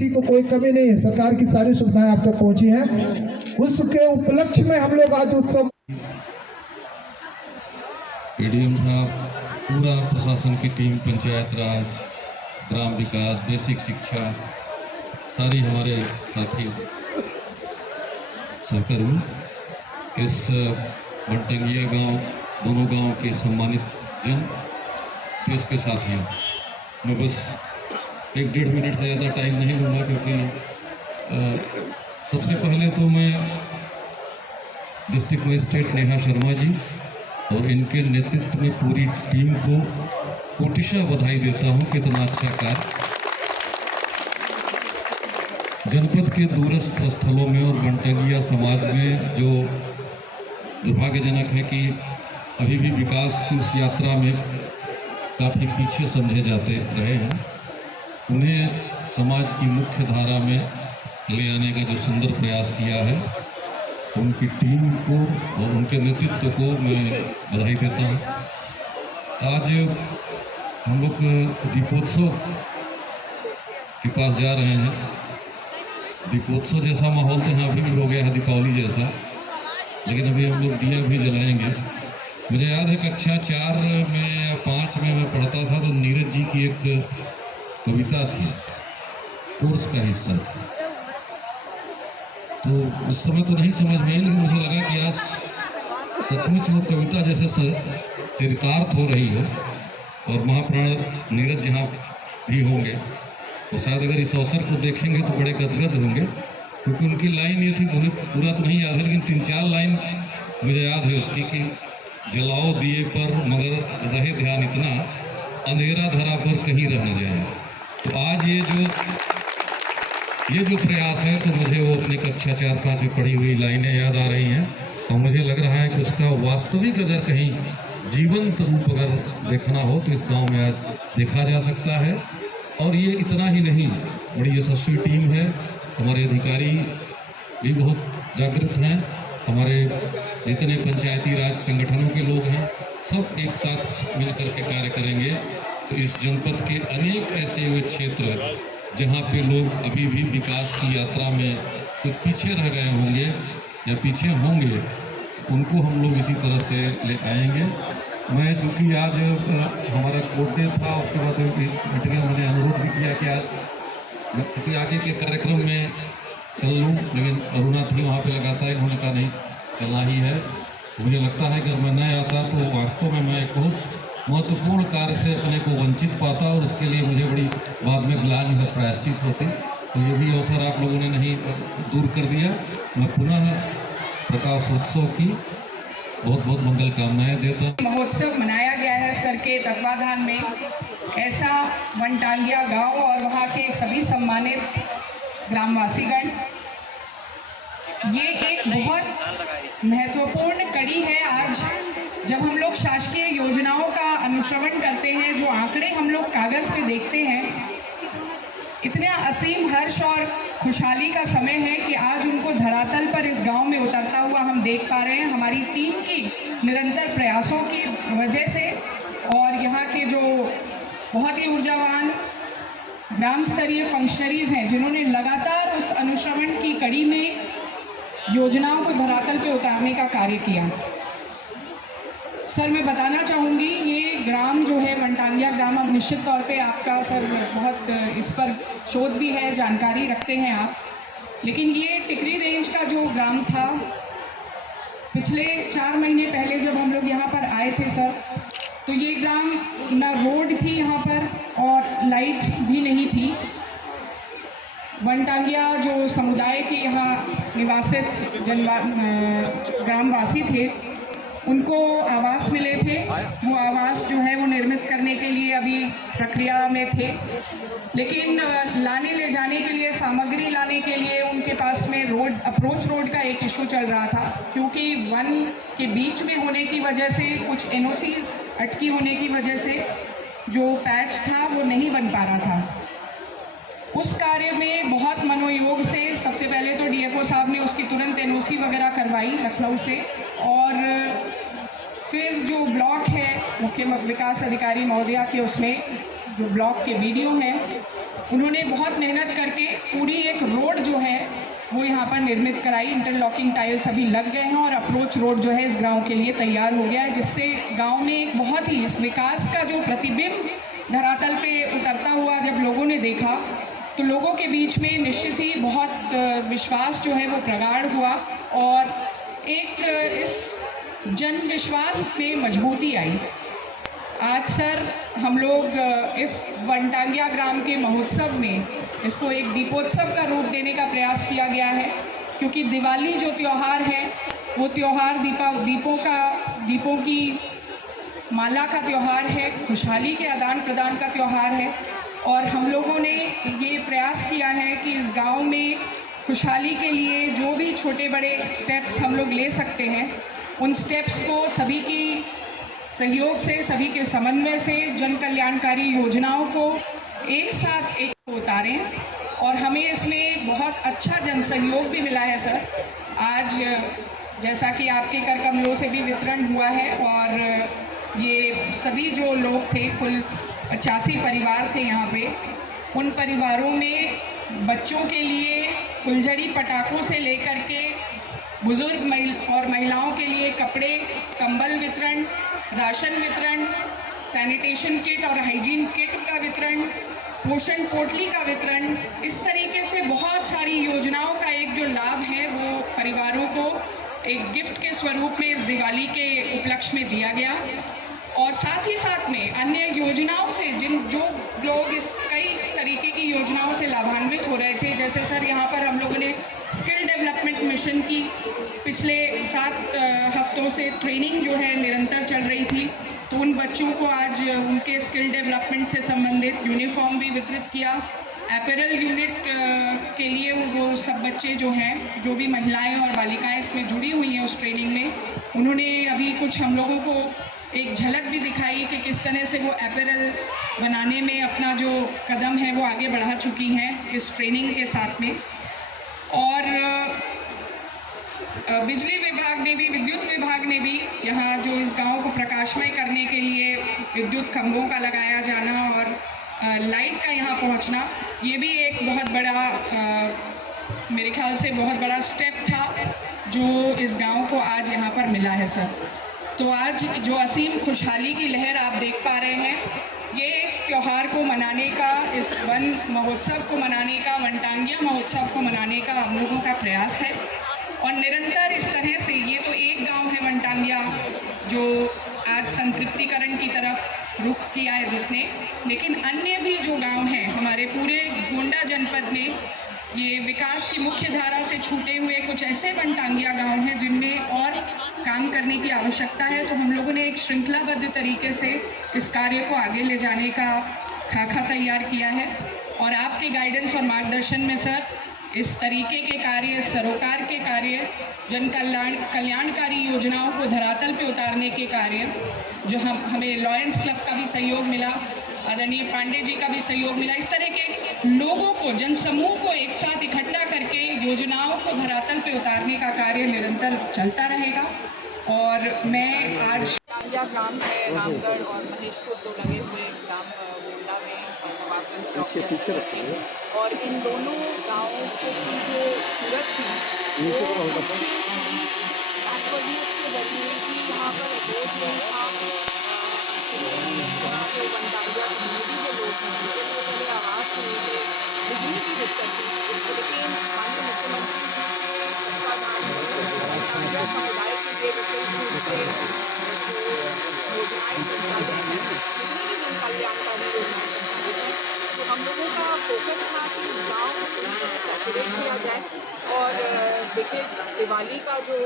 किसी को कोई कमी नहीं है, सरकार की सारी सुविधाएं आप तक पहुंची हैं। उसके उपलक्ष्य में हम लोग आज उत्सव। एडीएम साहब, पूरा प्रशासन की टीम, पंचायत राज, ग्राम विकास, बेसिक शिक्षा, सारी हमारे साथी सहकर्मी, इस बनटंगिया गांव, दोनों गांव के सम्मानित जन, प्रेस के साथियों, मैं बस 1-1.5 मिनट से ज़्यादा टाइम नहीं लूँगा, क्योंकि सबसे पहले तो मैं डिस्ट्रिक्ट मजिस्ट्रेट नेहा शर्मा जी और इनके नेतृत्व में पूरी टीम को कोटिशा बधाई देता हूँ। कितना अच्छा कार्य जनपद के दूरस्थ स्थलों में और बनटंगिया समाज में, जो दुर्भाग्यजनक है कि अभी भी विकास की उस यात्रा में काफ़ी पीछे समझे जाते रहे हैं, उन्हें समाज की मुख्य धारा में ले आने का जो सुंदर प्रयास किया है, उनकी टीम को और उनके नेतृत्व को मैं बधाई देता हूँ। आज हम लोग दीपोत्सव के पास जा रहे हैं। दीपोत्सव जैसा माहौल तो यहाँ भी हो गया है, दीपावली जैसा, लेकिन अभी हम लोग दिया भी जलाएंगे। मुझे याद है कक्षा 4 में या 5 में मैं पढ़ता था, तो नीरज जी की एक कविता थी, कोर्स का हिस्सा थी, तो उस समय तो नहीं समझ में आई, लेकिन मुझे लगा कि आज सचमुच वो कविता जैसे चरितार्थ हो रही हो, और महाप्राण नीरज जहाँ भी होंगे तो शायद अगर इस अवसर को देखेंगे तो बड़े गदगद होंगे, क्योंकि उनकी लाइन ये थी, मुझे पूरा तो नहीं याद है, लेकिन 3-4 लाइन मुझे याद है उसकी, कि जलाओ दिए पर मगर रहे ध्यान इतना, अंधेरा धरा पर कहीं रह न जाए। तो आज ये जो प्रयास है, तो मुझे वो अपने कक्षा 4-5 में पढ़ी हुई लाइनें याद आ रही हैं, और मुझे लग रहा है कि उसका वास्तविक अगर कहीं जीवंत रूप अगर देखना हो तो इस गांव में आज देखा जा सकता है। और ये इतना ही नहीं, बड़ी यशस्वी टीम है, हमारे अधिकारी भी बहुत जागृत हैं, हमारे जितने पंचायती राज संगठनों के लोग हैं, सब एक साथ मिलकर के कार्य करेंगे। तो इस जनपद के अनेक ऐसे हुए क्षेत्र जहाँ पे लोग अभी भी विकास की यात्रा में कुछ पीछे रह गए होंगे या पीछे होंगे, तो उनको हम लोग इसी तरह से ले आएंगे। मैं चूँकि आज हमारा कोर्ट डे था, उसके बाद मीटिंग में मैंने अनुरोध भी किया कि आज मैं किसी आगे के कार्यक्रम में चल लूँ, लेकिन अरुणा थी वहाँ पे लगातार, इन्होंने कहा नहीं चलना ही है। तो मुझे लगता है कि अगर मैं न आता तो वास्तव में मैं एक बहुत महत्वपूर्ण कार्य से अपने को वंचित पाता, और उसके लिए मुझे बड़ी बाद में ग्लानि और प्रायश्चित होती। तो ये भी अवसर आप लोगों ने नहीं दूर कर दिया। मैं पुनः प्रकाशोत्सव की बहुत बहुत मंगल कामनाएं देता हूँ। महोत्सव मनाया गया है सर के तत्वाधान में। ऐसा बनटंगिया गांव और वहाँ के सभी सम्मानित ग्रामवासीगण, ये एक बहुत महत्वपूर्ण कड़ी है। आज जब हम लोग शासकीय योजनाओं का अनुश्रवण करते हैं, जो आंकड़े हम लोग कागज़ पे देखते हैं, इतना असीम हर्ष और खुशहाली का समय है कि आज उनको धरातल पर इस गांव में उतरता हुआ हम देख पा रहे हैं। हमारी टीम की निरंतर प्रयासों की वजह से, और यहाँ के जो बहुत ही ऊर्जावान ग्राम स्तरीय फंक्शनरीज हैं, जिन्होंने लगातार उस अनुश्रवण की कड़ी में योजनाओं को धरातल पे उतारने का कार्य किया। सर, मैं बताना चाहूँगी, ये ग्राम जो है बनटंगिया ग्राम, अब निश्चित तौर पे आपका सर बहुत इस पर शोध भी है, जानकारी रखते हैं आप, लेकिन ये टिकरी रेंज का जो ग्राम था, पिछले 4 महीने पहले जब हम लोग यहाँ पर आए थे सर, तो ये ग्राम न रोड थी यहाँ पर और लाइट भी नहीं थी। बनटंगिया जो समुदाय के यहाँ निवासित ग्रामवासी थे, उनको आवास मिले थे। वो आवास जो है वो निर्मित करने के लिए अभी प्रक्रिया में थे, लेकिन लाने ले जाने के लिए, सामग्री लाने के लिए उनके पास में रोड, अप्रोच रोड का एक इशू चल रहा था, क्योंकि वन के बीच में होने की वजह से, कुछ एनओसीज अटकी होने की वजह से जो पैच था वो नहीं बन पा रहा था। उस कार्य में बहुत मनोयोग से सबसे पहले तो डीएफओ साहब ने उसकी तुरंत एनओसी वगैरह करवाई लखनऊ से, और फिर जो ब्लॉक है मुख्य विकास अधिकारी महोदया के, उसमें जो ब्लॉक के वीडियो हैं उन्होंने बहुत मेहनत करके पूरी एक रोड जो है वो यहाँ पर निर्मित कराई। इंटरलॉकिंग टाइल्स अभी लग गए हैं और अप्रोच रोड जो है इस गांव के लिए तैयार हो गया है, जिससे गांव में एक बहुत ही इस विकास का जो प्रतिबिंब धरातल पे उतरता हुआ जब लोगों ने देखा तो लोगों के बीच में निश्चित ही बहुत विश्वास जो है वो प्रगाढ़ हुआ और एक इस जन विश्वास में मजबूती आई। आज सर हम लोग इस वनटांगिया ग्राम के महोत्सव में इसको एक दीपोत्सव का रूप देने का प्रयास किया गया है, क्योंकि दिवाली जो त्यौहार है वो त्यौहार दीपों की माला का त्यौहार है, खुशहाली के आदान प्रदान का त्यौहार है। और हम लोगों ने ये प्रयास किया है कि इस गांव में खुशहाली के लिए जो भी छोटे बड़े स्टेप्स हम लोग ले सकते हैं उन स्टेप्स को सभी की सहयोग से, सभी के समन्वय से जन कल्याणकारी योजनाओं को एक साथ एक उतारें। और हमें इसमें बहुत अच्छा जन सहयोग भी मिला है सर। आज जैसा कि आपके कर कमलों से भी वितरण हुआ है और ये सभी जो लोग थे, कुल 85 परिवार थे यहाँ पे, उन परिवारों में बच्चों के लिए फुलझड़ी पटाखों से लेकर के बुजुर्ग और महिलाओं के लिए कपड़े, कंबल वितरण, राशन वितरण, सैनिटेशन किट और हाइजीन किट का वितरण, पोषण पोटली का वितरण, इस तरीके से बहुत सारी योजनाओं का एक जो लाभ है वो परिवारों को एक गिफ्ट के स्वरूप में इस दिवाली के उपलक्ष्य में दिया गया। और साथ ही साथ में अन्य योजनाओं से जो लोग इस कई तरीके की योजनाओं से लाभान्वित हो रहे थे, जैसे सर यहाँ पर हम लोगों ने स्किल डेवलपमेंट मिशन की पिछले 7 हफ्तों से ट्रेनिंग जो है निरंतर चल रही थी, तो उन बच्चों को आज उनके स्किल डेवलपमेंट से संबंधित यूनिफॉर्म भी वितरित किया। अपैरल यूनिट के लिए वो सब बच्चे जो हैं, जो भी महिलाएं और बालिकाएं इसमें जुड़ी हुई हैं उस ट्रेनिंग में, उन्होंने अभी कुछ हम लोगों को एक झलक भी दिखाई कि किस तरह से वो अपैरल बनाने में अपना जो कदम है वो आगे बढ़ा चुकी हैं इस ट्रेनिंग के साथ में। और बिजली विभाग ने भी, विद्युत विभाग ने भी यहाँ जो इस गांव को प्रकाशमय करने के लिए विद्युत खंभों का लगाया जाना और लाइट का यहाँ पहुँचना, ये भी एक बहुत बड़ा मेरे ख्याल से बहुत बड़ा स्टेप था जो इस गांव को आज यहाँ पर मिला है सर। तो आज जो असीम खुशहाली की लहर आप देख पा रहे हैं, ये इस त्यौहार को मनाने का, इस वन महोत्सव को मनाने का, वनटांगिया महोत्सव को मनाने का हम लोगों का प्रयास है। और निरंतर इस तरह से, ये तो एक गांव है वनटांगिया जो आज संतृप्तिकरण की तरफ रुख किया है जिसने, लेकिन अन्य भी जो गांव हैं हमारे पूरे गोंडा जनपद में, ये विकास की मुख्य धारा से छूटे हुए कुछ ऐसे वनटांगिया गांव हैं जिनमें और काम करने की आवश्यकता है। तो हम लोगों ने एक श्रृंखलाबद्ध तरीके से इस कार्य को आगे ले जाने का खाका तैयार किया है। और आपके गाइडेंस और मार्गदर्शन में सर इस तरीके के कार्य, सरोकार के कार्य, जन कल्याणकारी योजनाओं को धरातल पे उतारने के कार्य, जो हमें लॉयंस क्लब का भी सहयोग मिला, आदरणीय पांडे जी का भी सहयोग मिला, इस तरह के लोगों को, जनसमूह को एक साथ इकट्ठा करके योजनाओं को धरातल पे उतारने का कार्य निरंतर चलता रहेगा। और मैं आज ग्राम है, रामगढ़ और महेशपुर तो लगे हुए ग्राम गोंडा में और इन दोनों गाँवों की जो सूरत थी वो के जरिए कि यहाँ पर रोड नहीं था, जो वनटांगिया कम्युनिटी के लोग हैं उनके लिए पहले आवास नहीं थे, बिजली की दिक्कत थी, लेकिन माननीय मुख्यमंत्री वनटांगिया समुदाय के लिए विशेष रूप से योजनाएं संचालित हैं, जितनी भी जन कल्याणकारी योजनाएं संचालित हैं, तो हम लोगों का फोकस था कि इस गाँव को सैचुरेट किया जाए। और देखिए, दिवाली का जो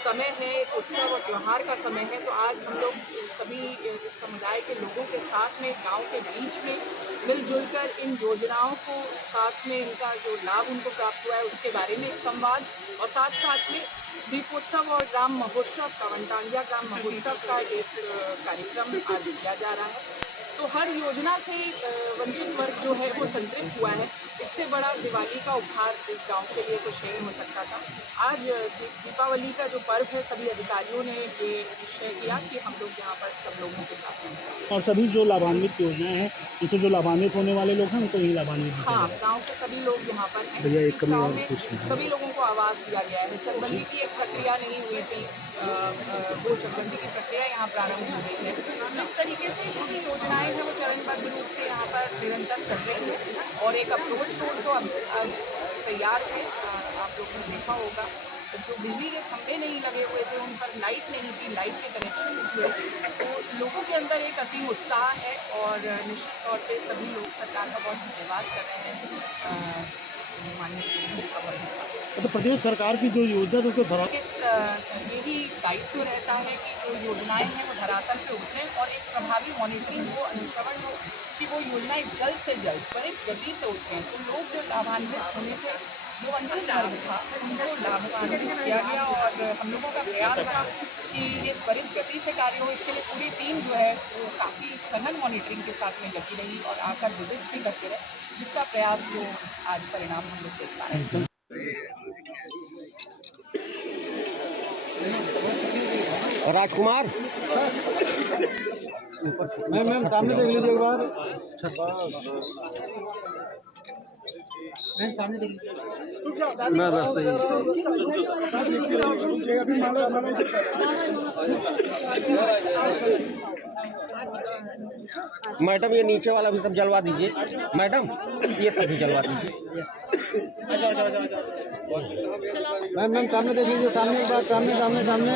समय है, उत्सव और त्यौहार का समय है, तो आज हम लोग सभी इस समुदाय के लोगों के साथ में, गांव के बीच में मिलजुल कर इन योजनाओं को साथ में, इनका जो लाभ उनको प्राप्त हुआ है उसके बारे में एक संवाद, और साथ साथ में दीपोत्सव और ग्राम महोत्सव का, वनटांगिया ग्राम महोत्सव का एक कार्यक्रम आज किया जा रहा है। तो हर योजना से वंचित वर्ग जो है वो संतृप्त हुआ है। इससे बड़ा दिवाली का उपहार इस गांव के लिए कुछ नहीं हो सकता था। आज दीपावली का जो पर्व है, सभी अधिकारियों ने ये निश्चय किया कि हम लोग यहाँ पर सब लोगों के साथ हैं और सभी जो लाभान्वित योजनाएं हैं उनसे जो लाभान्वित होने वाले लोग हैं उनको यही लाभान्वित किया हाँ, जाए। गांव के सभी लोग यहाँ पर हैं। भैया, एक इस कमी गांव और में पूछनी है। सभी लोगों को आवास दिया गया है। चकबंदी की एक प्रक्रिया नहीं हुई थी, वो चकबंदी की प्रक्रिया यहाँ प्रारंभ हो गई है। तो इस तरीके से जो भी योजनाएं हैं वो चरणबद्ध रूप से यहाँ पर निरंतर चल रही है। और एक अप्रोच रोड तो अब तैयार है, आप लोगों ने देखा होगा। तो जो बिजली के खंभे नहीं लगे हुए थे, उन पर लाइट नहीं थी, लाइट के कनेक्शन हुए, तो लोगों के अंदर एक असीम उत्साह है। और निश्चित तौर पे सभी लोग सरकार का बहुत धन्यवाद कर रहे हैं। माननीय मुख्यमंत्री का बहुत धन्यवाद। तो प्रदेश सरकार की जो योजना तो उसको यही दायित्व रहता है कि जो योजनाएं हैं वो धरातल पे उतरें और एक प्रभावी मॉनिटरिंग हो, अनुश्रवण हो कि वो योजनाएं जल्द से जल्द त्वरित गति से उतरें। तो लोग जो लाभान्वित होने थे, जो वंचित वर्ग था, उनको लाभान्वित किया गया। और हम लोगों का प्रयास था कि ये त्वरित गति से कार्य हो। इसके लिए पूरी टीम जो है वो काफ़ी सघन मॉनिटरिंग के साथ में लगी रही और आकर विजिट्स भी करते रहे, जिसका प्रयास जो आज परिणाम हम लोग देख पा रहे हैं। राजकुमार मैम सामने देख लीजिए एक बार। मैम सामने देख लीजिए। मैं बस मैडम ये नीचे वाला भी सब जलवा दीजिए। मैडम ये सब भी जलवा दीजिए। मैम सामने देख लीजिए, सामने एक बार, सामने।